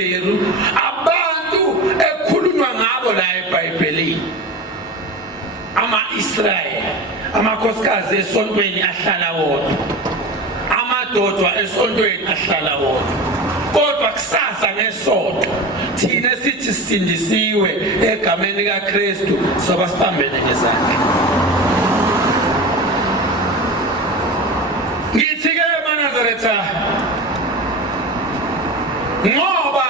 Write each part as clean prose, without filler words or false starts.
beru abantu ekhulunywa ngabo la eBhayibhelini ama-Israyeli amakhosikazi esontweni ahlala wodwa amadodwa esontweni ahlala wodwa kodwa kusasa ngesonto thina sithi sindisiwe egameni likaKristu soba sibambene ngezandla. Ngithi-ke maNazaretha ngoba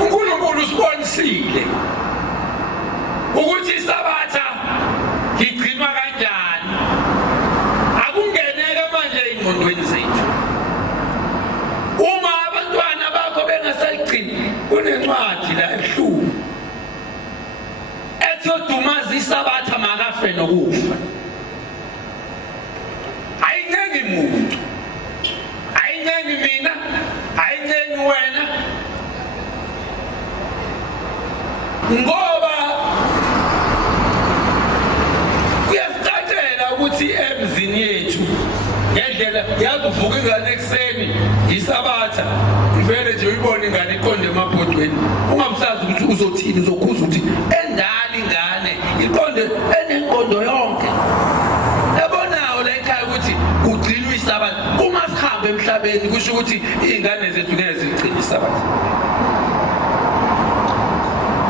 uNkulunkulu usibonisile ukuthi iSabatha igcinwa kanjani akungeneke manje ezingqondweni zethu. Uma abantwana bakho bengasayigcini kunencwadi la ebuhlungu ethodumaza iSabatha makafe nokufa. Ayincengi muntu, ayincengi mina, ayincengi wena, ngoba kuyasicatshela ukuthi emzini yethu ngendlela yakuvuka ingane ekuseni iSabatha ivele nje uyibona ingane iqonde emabhodweni ungabusazi ukuthi uzothini uzokhuza ukuthi endala ingane iqonde enenqondo yonke. Yabonayo la ekhaya ukuthi ugcinwa iSabatha uma sihambe emhlabeni kusho ukuthi izingane zethu ngeke zigcine iSabatha.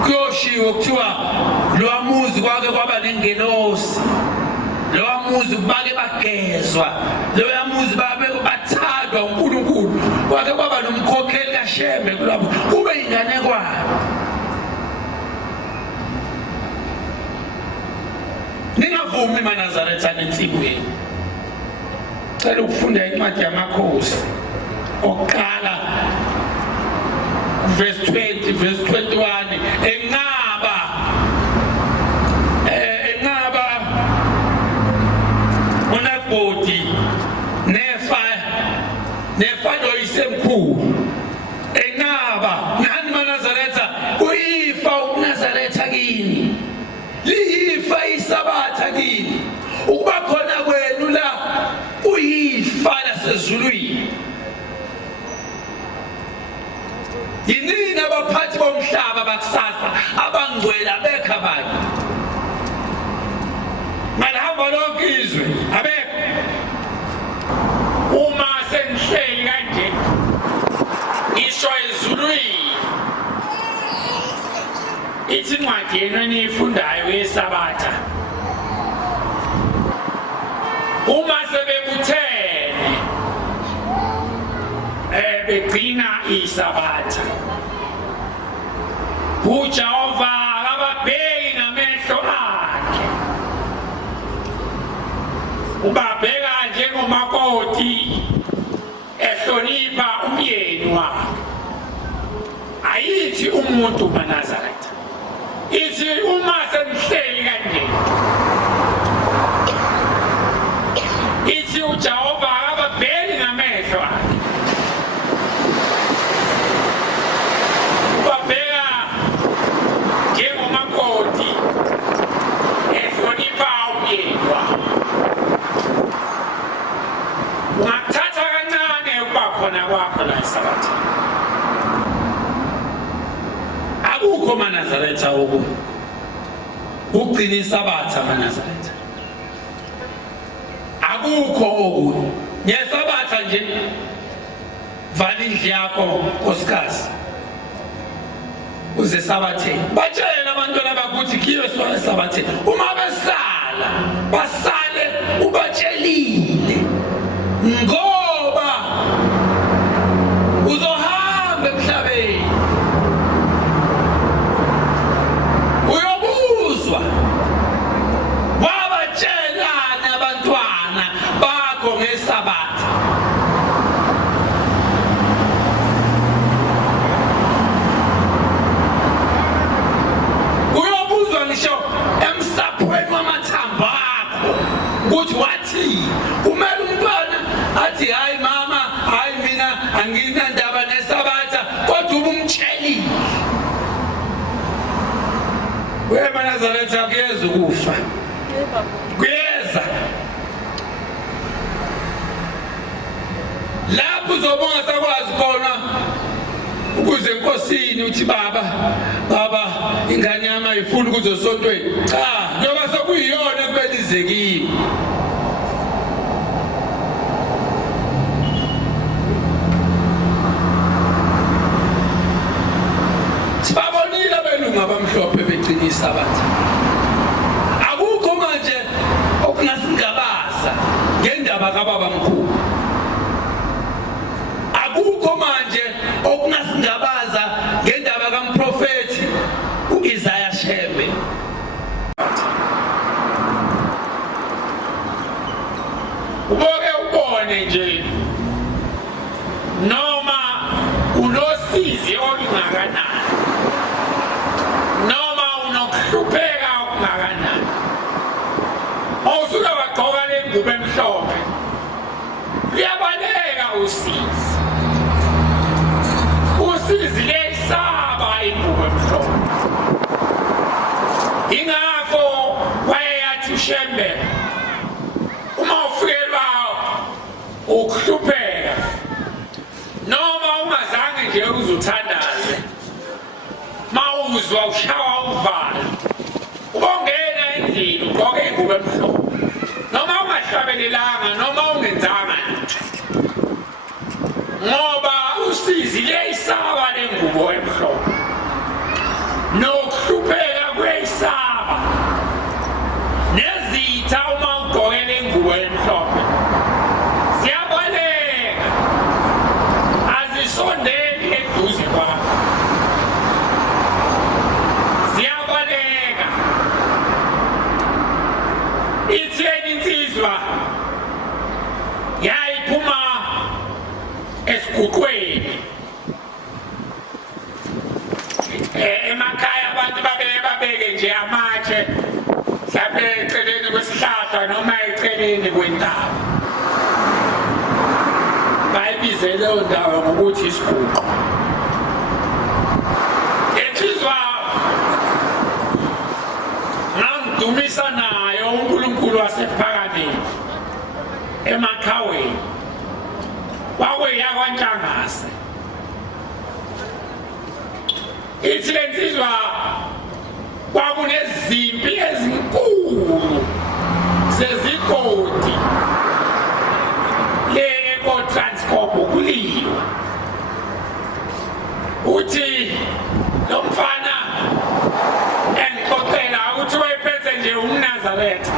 Kuyoshiwo kuthiwa lo muzi kwake kwaba nengelosi, lo muzi bake bagezwa, lo muzi babe bathandwa uNkulunkulu, kwake kwaba nomkhokheli kaShembe kulabo kube ingane kwabo. Ningavumi maNazaretha nensibweni. Cela ukufunda incwadi yamakhosi oqala verse 20 verse 21 enqaba unabhodi nefa loyisemkhulu enqaba nani maNazaretha uyifa uNazaretha kini liyifa iSabatha kini ukuba khona kwenu la uyifa lasezulwini. Yinini abaphathi bomhlaba bakusasa abangcwele abekho abantu malahamba lonke izwe abekho. Uma sengihleli kanje ngisho ezulwini ithi incwadi yenu eniyifundayo yeSabatha uma sebebuthene begcina iSabatha uJehova akababheki ngamehlo akhe ubabheka njengomakoti ehlonipha umyeni wakhe. Ayithi umuntu maNazaretha ithi uma sengihleli kanje ithi uJehova akababheki ngamehlo akhe ubabheka njengomakoti ehlonipha umyeni wakhe. Ungathatha kancane ukuba khona kwakho la eSabatha. Akukho maNazaretha ukugcina iSabatha maNazaretha. Akukho okunye. NgeSabatha nje vala indlu yakho nkosikazi uze eSabatheni. Batshela abantwana bakuthi kiyo sona eSabatheni. Uma besala basale ubatshelile ngoba uzohamba emhlabeni uyobuzwa wabatshelani abantwana bakho ngeSabatha. Uyobuzwa ngisho emsaphweni wamathambo akho ukuthi wathi kumele umntwana athi hayi mama hayi mina anginandaba neSabatha kodwa ubumtshelile. Wewe maNazaretha kuyeza ukufa. Kuyeza. Lapho uzobonga sakwazi khona ukuze enkosini uthi baba ingane yami ayifuni kuzosontweni cha noma sokuyiyona kumele izekile sibabonile abelungu abamhlophe begcina isabatha akukho manje okunasingabaza ngendaba kababa mkhulu akukho manje okunasingabaza ngendaba kamprofethi ushembe ubone nje noma unosizi olungakanani noma unokuhlupheka okungakanani awusuke wagqoka le ngubo emhlophe kuyabaleka usizi leyisaba ingubo emhlophe ingakho wayeyathi uShembe uma ufikelwa ukuhlupheka noma ungazange nje uzuthandaze mawuzwa ushawa uvalo ubongena endlini ugqoke ingubo emhlophe noma ungahlabelelanga noma ungenzanga ngoba usizi leyisaba lengubo emhlophe nokuhlupheka kweyisaba nezitha uma ugqoke lengubo emhlophe ziyabaleka azisondeli eduze kwakho ziyabaleka itheni insizwa yayiphuma esiguqweni emakhaya abantu babeke nje amatshe mhlawumbe eceleni kwesihlahla noma eceleni kwentaba bayibize leyo ndawo ngokuthi isiguqo insizwa ngangidumisa nayo uNkulunkulu wasephakameni emakhaweni kwakuyakwanhlangase ithi le nsizwa kwakunezimpi ezinkulu zezigodi le-Transkop kuliwe uthi lo mfana engixoxela uthi wayephethe nje umaNazaretha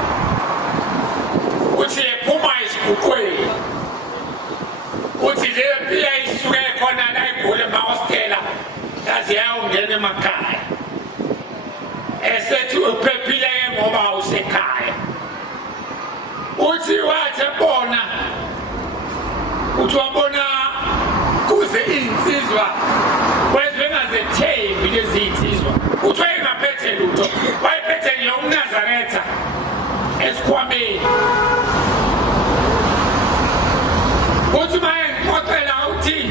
uthi ephuma esiguqweni uthi le pia isuke khona la igole emahostela yazi yawungena emakhaya esethi uphephile ngoba usekhaya uthi wathi ebona uthi wabona kuze insizwa wezengazethembi lezi insizwa uthi wayengaphethe lutho wayephethe nje umaNazaretha esikhwameni uthi mayengixoxela uthi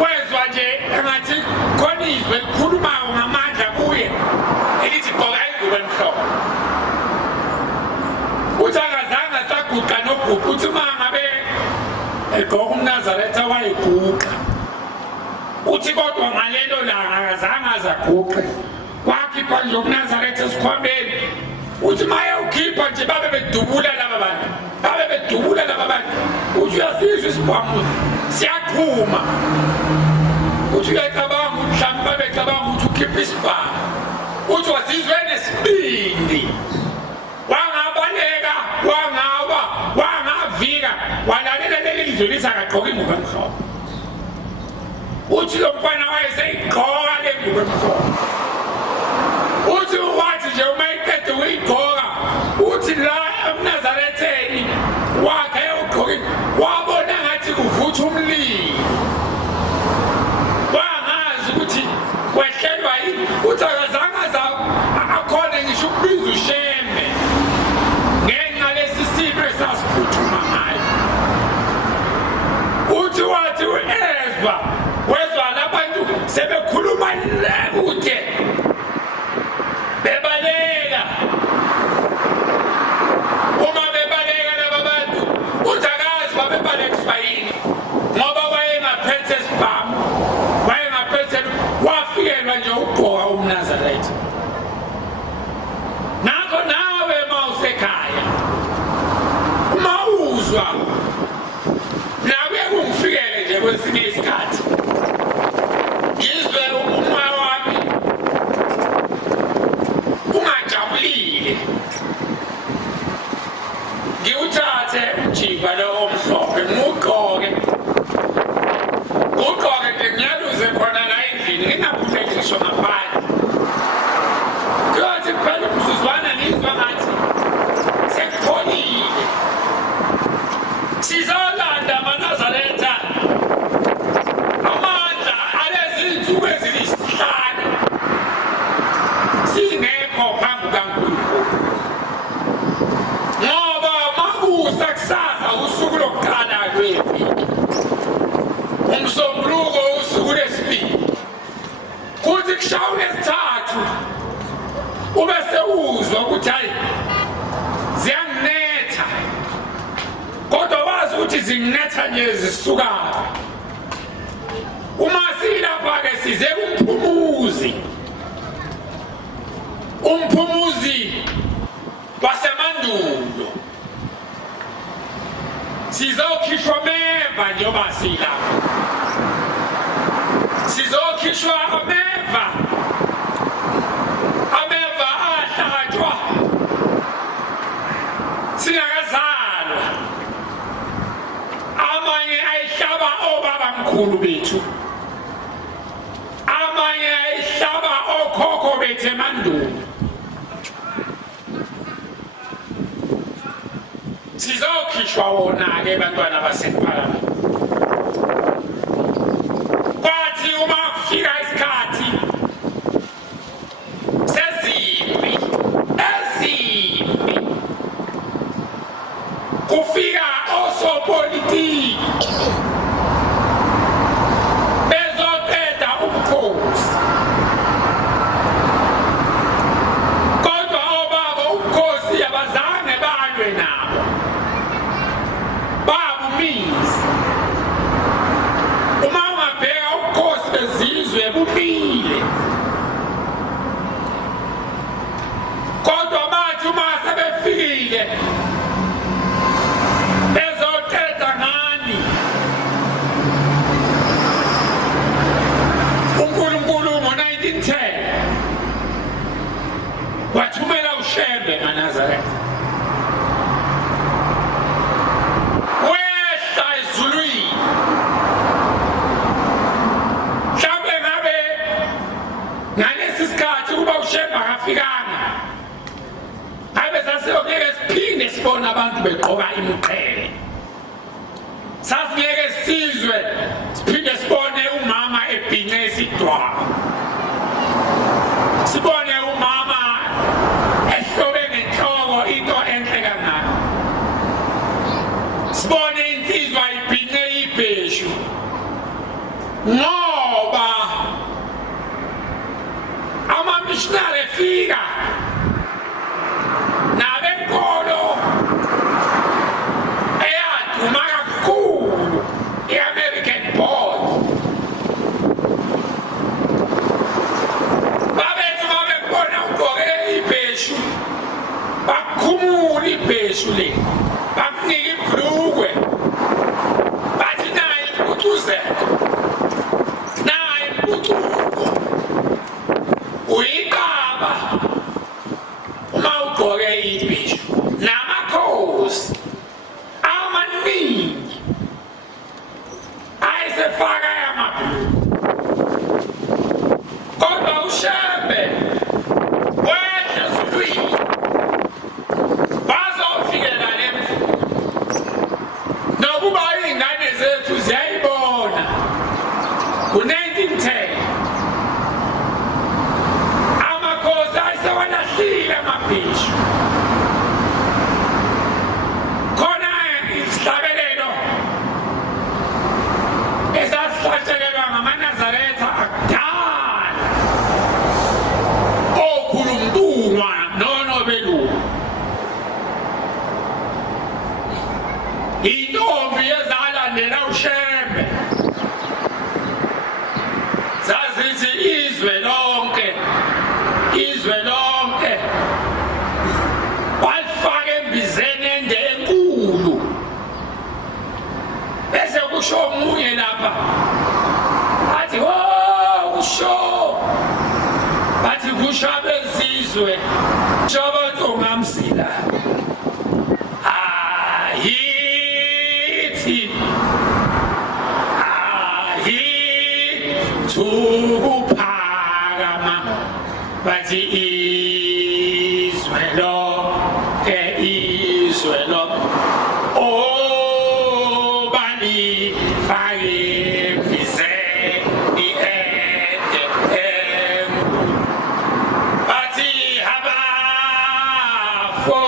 wezwa nje engathi khona izwe likhulumayo ngamandla kuye elithi gqoka ingubo emhlophe uthi akazange saguqa noguqa uthi uma ngabe egqoka umaNazaretha wayiguqa uthi kodwa ngalelo langa akazange azaguqe wakhipha nje umaNazaretha esikhwameni uthi mayewukhipha nje babe bedubula laba bantu uthi uyasizwa isibhamu siyaphuma uthi uyacabanga ukuthi mhlawumbe babecabanga ukuthi ukhipha isibhamu uthi wazizwe nesibindi wangabaleka wangavika walalela leli lizwe lithi akagqoka ingubo emhlophe uthi lo mfana wayeseyigqoka le ngubo emhlophe uthi wathi nje uma iqede ukuyigqoka uthi la eMnazaretheni wakhe ugqoke wabona ngathi kuvutha umlilo wangazi ukuthi wehlelwa yini uthi akazange akhona ngisho ukubiza uShembe ngenxa lesi simo esasiphuthuma ngayo uthi wathi wezwa labantu sebekhuluma kude endlini ngingaphulekiswa ngaphandle kuyothi phela umzuzwana ngizwa ngathi sekupholile sizolanda maNazaretha amandla alezi nsuku eziyisihlanu singekho phambi kaNkulunkulu ngoba makusa kusasa usuku lokuqala lweviki umsombuluko usuku lesibili kuthi kushawa lesithathu ube sewuzwa ukuthi hayi ziyanginetha kodwa wazi ukuthi zinginetha nje zisukaphi uma silapha-ke size umphumuzi wasemandulo sizokhishwa meva njengoba silapha sizokhishwa ameva ahlatshwa singakazalwa amanye ayihlaba obabamkhulu bethu amanye ayihlaba okhokho bethu emandulo sizokhishwa wona-ke bantwana basephalamende kwathi uma kufika isikhathi sezimpi ezimbi kufika osopolitiki bezoqeda ubukhosi kodwa obaba ubukhosi abazange balwe nabo babumizi uma ungabheka ubukhosi bezizwe bumile kodwa bathi uma sebefikile bezoqeda ngani uNkulunkulu ngo-1910 wathumela uShembe maNazaretha wehla ezulwini mhlawumbe ngabe ngalesi sikhathi kuba uShembe akafikanga ngabe sasiyongeke siphinde sibone abantu begqoka imiqhele sasingeke sizwe siphinde sibone umama ebhince isidwaba sibone umama ehlobe ngenhloko into enhle kangaka sibone insizwa ibhince ibheshu ngoba amamishinari efika nabenkolo eyaduma kakhulu i-American born babethi babekubona ugqoke ibheshu bakhumula ibheshu le bakunika ibhlukwe bathi naye impucuzeko naye impucuko uyiqaba uma ugqoke ibheshu namakhosi amaningi ayesefaka amabhulu kodwa uShembe wehla ezulwini bazofikela lemfundo nokuba iy'ngane zethu ziyayibona ku-1910 amakhosi ayesewalahlile amabheshu khona isihlabelelo esasihlatshelelwa ngamaNazaretha akudala okhulumbungwa nonobelungu intombi ezalandela uShembe zazithi izwe lonke walifaka embizeni ende enkulu bese kusho omunye lapha athi usho bathi kusho abezizwe kusho abantongamzila ayithi to bathi izwe lonke izwe lonke obani fayemfise iende bathi habafo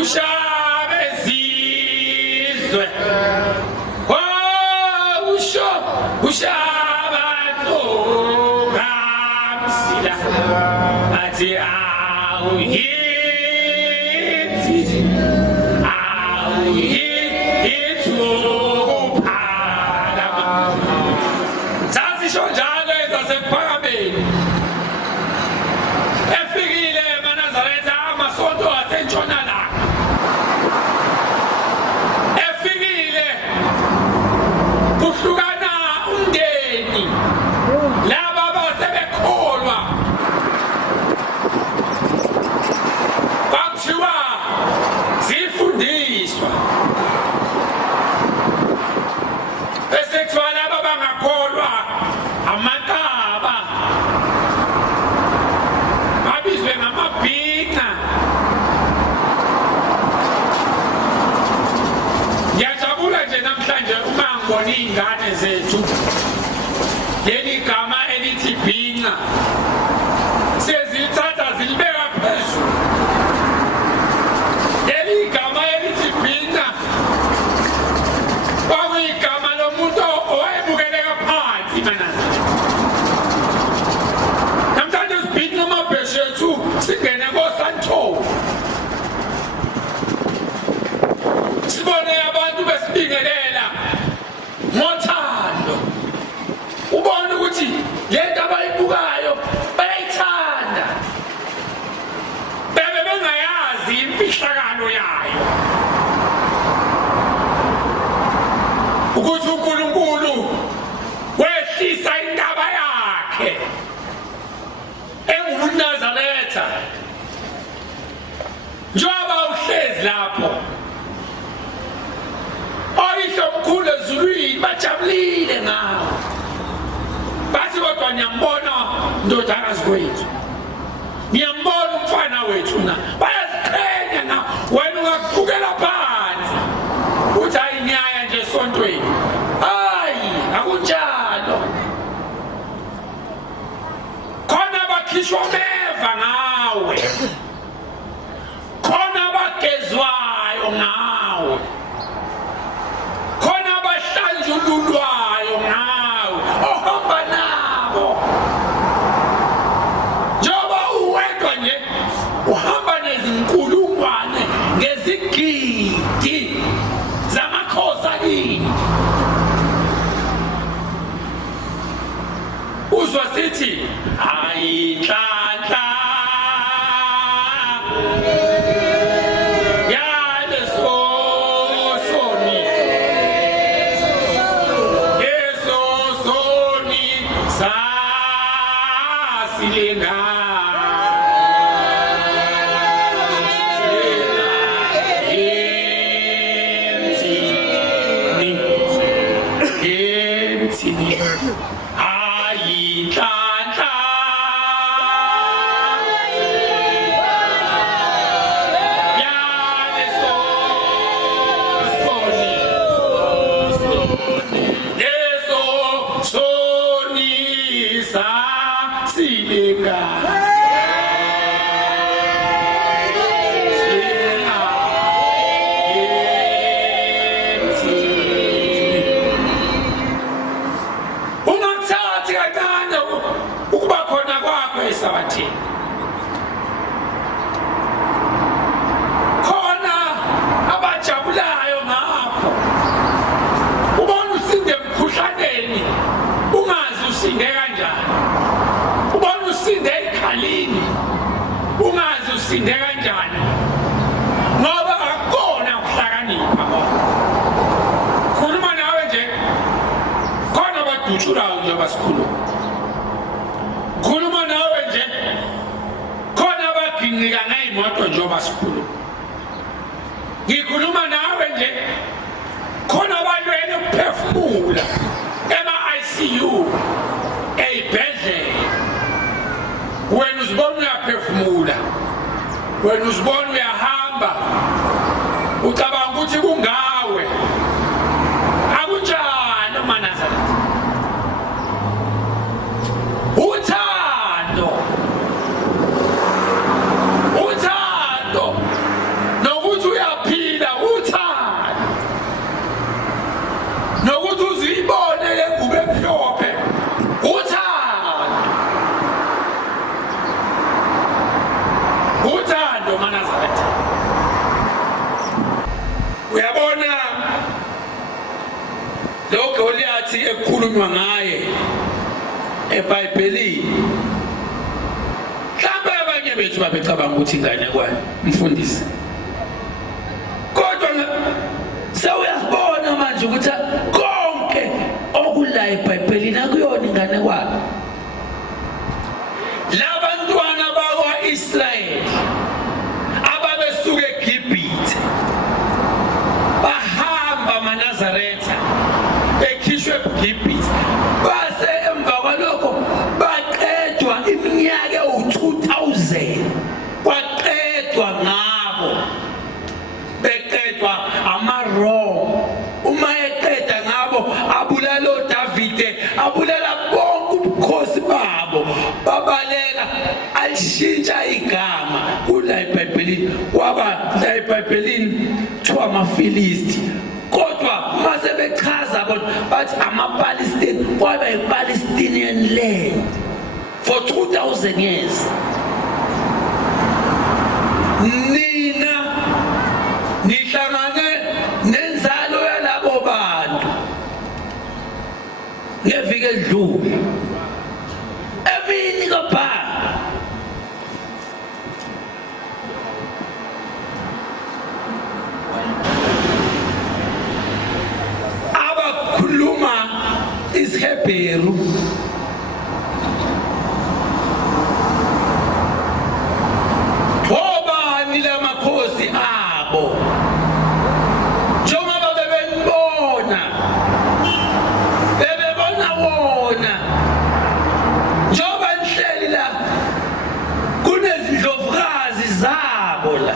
uShembe zizwe uShabatha kamsila athi sasisho njalo ezasephakameni efikile maNazaretha amasonto asentshonalanga efikile kuhlukana umndeni laba abasebekholwa kwakuthiwa zifundiswa bese kuthiwa laba abangakholwa amakaba babizwe ngamabhinqa. Ngiyajabula nje namhlanje uma ngibona iy'ngane zethu leli gama elithi bhinqa sezilithatha zilibeka phezulu. Leli gama elithi bhinqa kwakuyigama lomuntu owayebukeleka phansi maNazaretha. Namhlanje sibhinqa amabheshe ethu singene koSantholo sibone abantu besibingelela ngothando, ubone ukuthi lento abayibukayo bayayithanda, bebe bengayazi imfihlakalo yayo ukuthi uNkulunkulu wehlisa indaba yakhe engumaNazaretha njengoba uhlezi lapho. Omkhulu ezulwini bajabulile ngawo bathi kodwa ngiyambona ndodakazi wethu, ngiyambona umfana wethu na bayaziqhenya na wena ungakubukela phansi uthi hayi ngiyaya nje esontweni. Hayi akunjalo, khona bakhishwa meva ngawe, khona bagezwayo ngawe, khona abahlanjululwayo ngawe ohamba nabo. Njengoba uwedwa nje uhamba nezinkulungwane ngezigidi zamakhosi akini. Uzwa sithi ayinhlanhla Sabatha khona abajabulayo ngapho. Ubona usinde emkhuhlaneni ungazi usinde kanjani, ubona usinde ekhalini ungazi usinde kanjani, ngoba akukona ukuhlakanipha. Khuluma nawe nje, khona abadutshulayo nje abasikhuluma. Khuluma nawe nje, khona abagingqika ngayimoto njengoba sikhuluma. Ngikhuluma nawe nje, khona abalwele ukuphefumula ema-ICU wena uzibona uyahamba ucabanga ukuthi kungawe akunjalo maNazaretha uthando nokuthi uyaphila uthando nokuthi uzibone lengubo emhlophe uthando maNazaretha. Uyabona lo Goliathi ekhulunywa ngaye eBhayibhelini, mhlawumbe abanye bethu babecabanga ukuthi ingane kwani mfundisi, kodwa sewuyabona manje ukuthi konke okula eBhayibhelini akuyona ingane kwani. Labantwana bakwa-Israyeli ababesuka eGibhithe bahamba maNazaretha bekhishwe eGibhithe, base emva kwalokho baqedwa iminyaka ewu-2000 kwaqedwa ngabo, beqedwa amaRome. Uma eqeda ngabo abulala oDavide, abulala bonke ubukhosi babo, babaleka alishintsha igama kula eBhayibhelini kwaba la eBhayibhelini kuthiwa amaFilisti, kodwa mase bechaza bona bathi amaPalestine kwaba iPalestinian land for 2000 years. Nina nihlangane nenzalo yalabo bantu ngeviki edlule emini kabhanga. Abakhuluma isiHebheru obani lamakhosi abo njengoba bebona wona njengoba nihleli la kunezindlovukazi zabo la,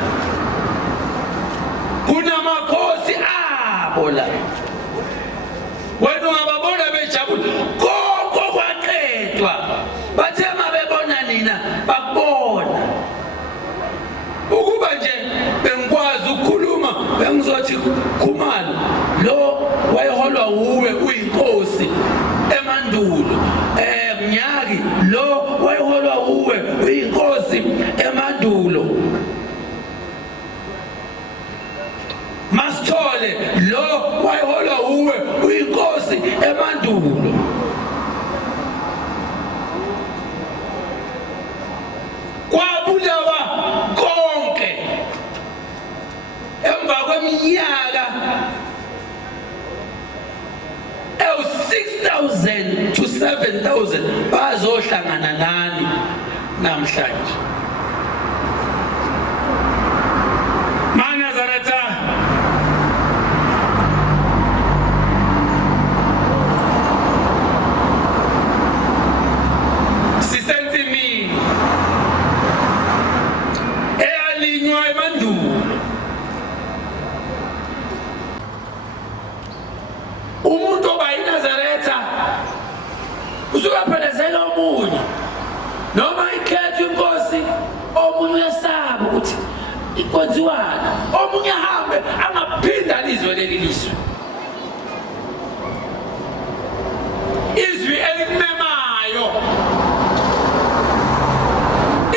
kunamakhosi abo la, wena ungababona bejabula konke kwaqedwa, bathe mabebona nina bakubona. Ukuba nje bengikwazi ukukhuluma bengizothi Khumalo lo wayeholwa uwe uyinkosi emandulo, Mnyaki lo wayeholwa uwe uyinkosi emandulo, Masithole lo wayeholwa uwe uyinkosi emandulo. Kwabulawa konke emva kweminyaka ewu-6,000 to 7,000 bazohlangana nani namhlanje. maNazaretha sisensimini eyalinywa emandulo. Umuntu obayiNazaretha usukaphelezela omunye, noma ikhetha inkosi omunye uyasaba ukuthi ikwenziwana, omunye ahambe angaphinda lizwe leli lizwe. Izwi elikumemayo,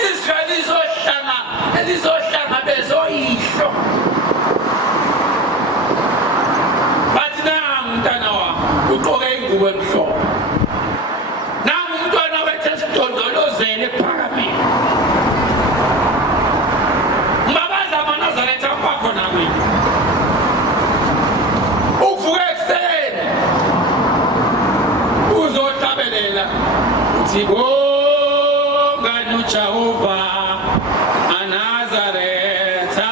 izwi elizohlanga bezoyihlo, bathi nangu umntana wami ugqoke ingubo emhlophe, nangu umntwana wethu esidondolozele ephakameni. Mbabaza maNazaretha kwakhona kwini ukuvuka ekuseni uzohlabelela uthi bonga noJehova maNazaretha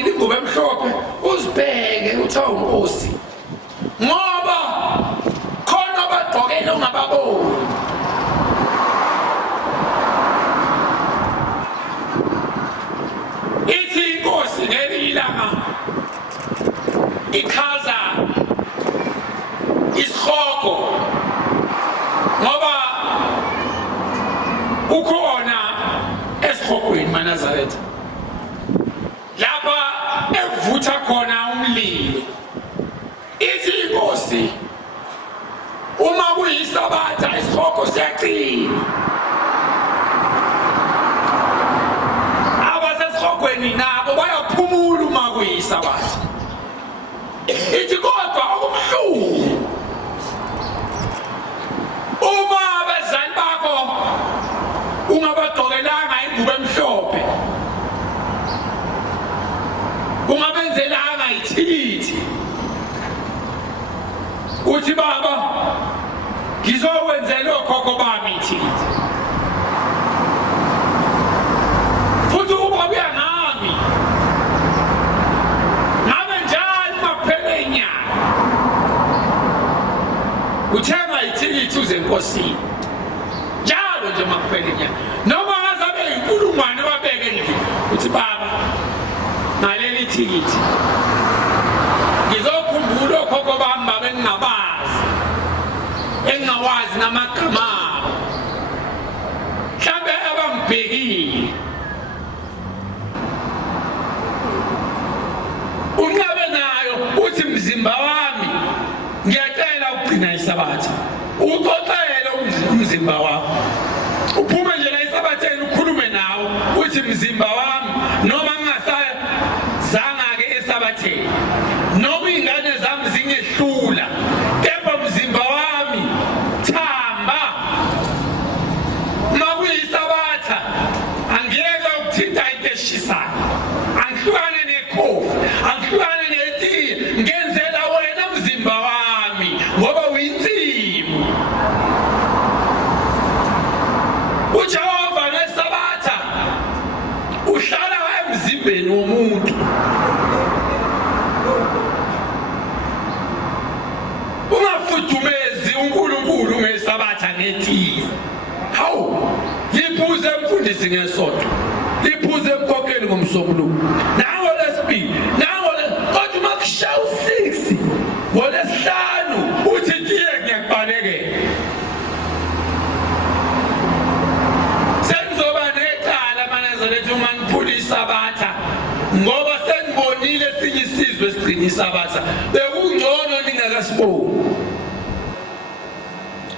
ugqokile ingubo emhlophe uzibheke uthi awunkosi ngoba khona abagqokile ungababoni. Ithi inkosi ngelinye ilanga ichaza isihloko ngoba ukhona esihlokweni maNazaretha lapha evutha khona umlilo. Ithi inkosi uma kuyisabatha isihloko siyacina. Abasesihlokweni nabo bayaphumula uma kuyisabatha. Ithi kodwa okubuhlungu uma abazali bakho ungabagqokelanga ingubo emhlophe, ungabenzelanga ithikithi, uthi baba ngizokwenzela okhokho bami ithikithi, futhi uba uyangami ngabe njalo makuphele inyanga uthenga ithikithi uze enkosini njalo nje makuphele inyanga, noma ngazabe inkulungwane wabeke endlini uthi baba ngaleli ithikithi ngizokhumbula okhokho bami babengingabazi engingawazi namagama abo mhlawumbe abangibhekile. Ungabe nayo uthi mzimba wami ngiyacela ukugcina isabatha, uxoxele umzimba wakho, uphume nje la isabatheni ukhulume nawo uthi mzimba wami noma ngingasazanga-ke esabatheni noma iy'ngane zami zingehlula, kepha mzimba wami thamba. Uma kuyisabatha angiyeke ukuthinta into eshisayo, angihlukane nekhofi, angihlukane netiye, ngenzela wena mzimba wami ngoba uyinsimu. uJehova ngesabatha uhlala emzimbeni womuntu. Ungafudumezi uNkulunkulu ngesabatha ngetiye. Hawu, liphuze emfundisi ngesonto, liphuze emkhokheli ngomsombuluko, nango lesibili, nango kodwa uma kushaya u-6 ngoLesihlanu uthi tiye ngiyakubalekela. Sengizoba necala maNazaretha uma ngiphula isabatha ngoba sengibonile esinye isizwe esigcina isabatha. Bekungcono ningakasiboni,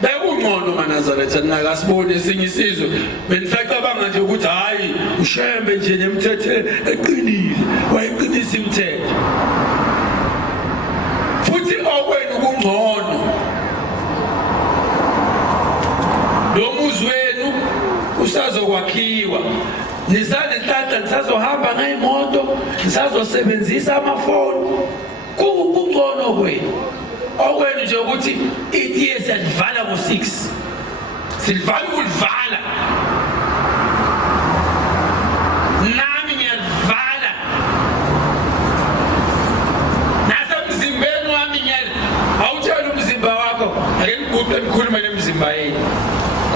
bekungcono maNazaretha ningakasiboni esinye isizwe. Benisacabanga nje ukuthi hayi uShembe nje nemthetho eqinile wayeqinisa imithetho, futhi okwenu kungcono. Lo muzi wenu usazokwakhiwa, nisanenhlanhla, nisazohamba ngayimoto, nisazosebenzisa amafoni, kungcono kwenu. Okwenu nje ukuthi itiye siyalivala ngo-6, silivala ukulivala, nami ngiyalivala, nasemzimbeni wami awutshela umzimba wakho, ake ngiguqe ngikhulume nemzimba yenu.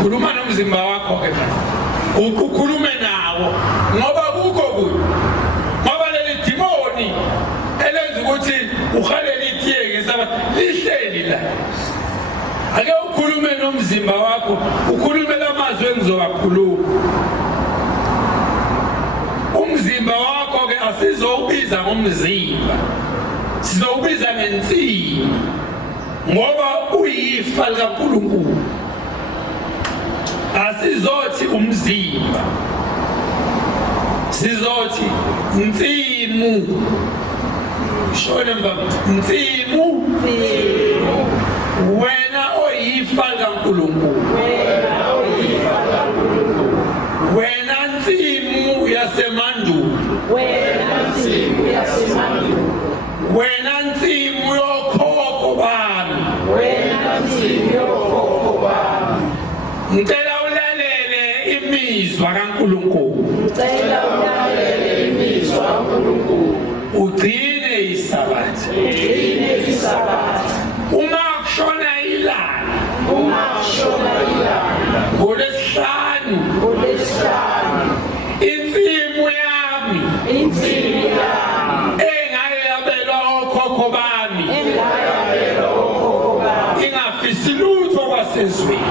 Khuluma nomzimba wakho-ke, ukhulume nawo ngoba kukho kuyo, ngoba leli dimoni elenza ukuthi uhalele itiye ngesabatha lihleli la. Ake ukhulume nomzimba wakho, ukhulume lamazwi engizowakhuluma. Umzimba wakho-ke asizowubiza ngomzimba, sizowubiza ngensimu ngoba uyifa likaNkulunkulu. Asizothi umzimba, sizothi insimu. Shone mbaba, insimu, wena oyifa likaNkulunkulu, wena nsimu yasemandulo, wena nsimu yokhokho bami, ngicela ulalele imizwa kaNkulunkulu, lwasezweni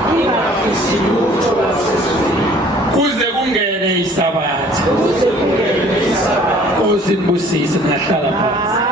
kuze kungene isabatha. Nkosi nibusise, ngahlala phansi.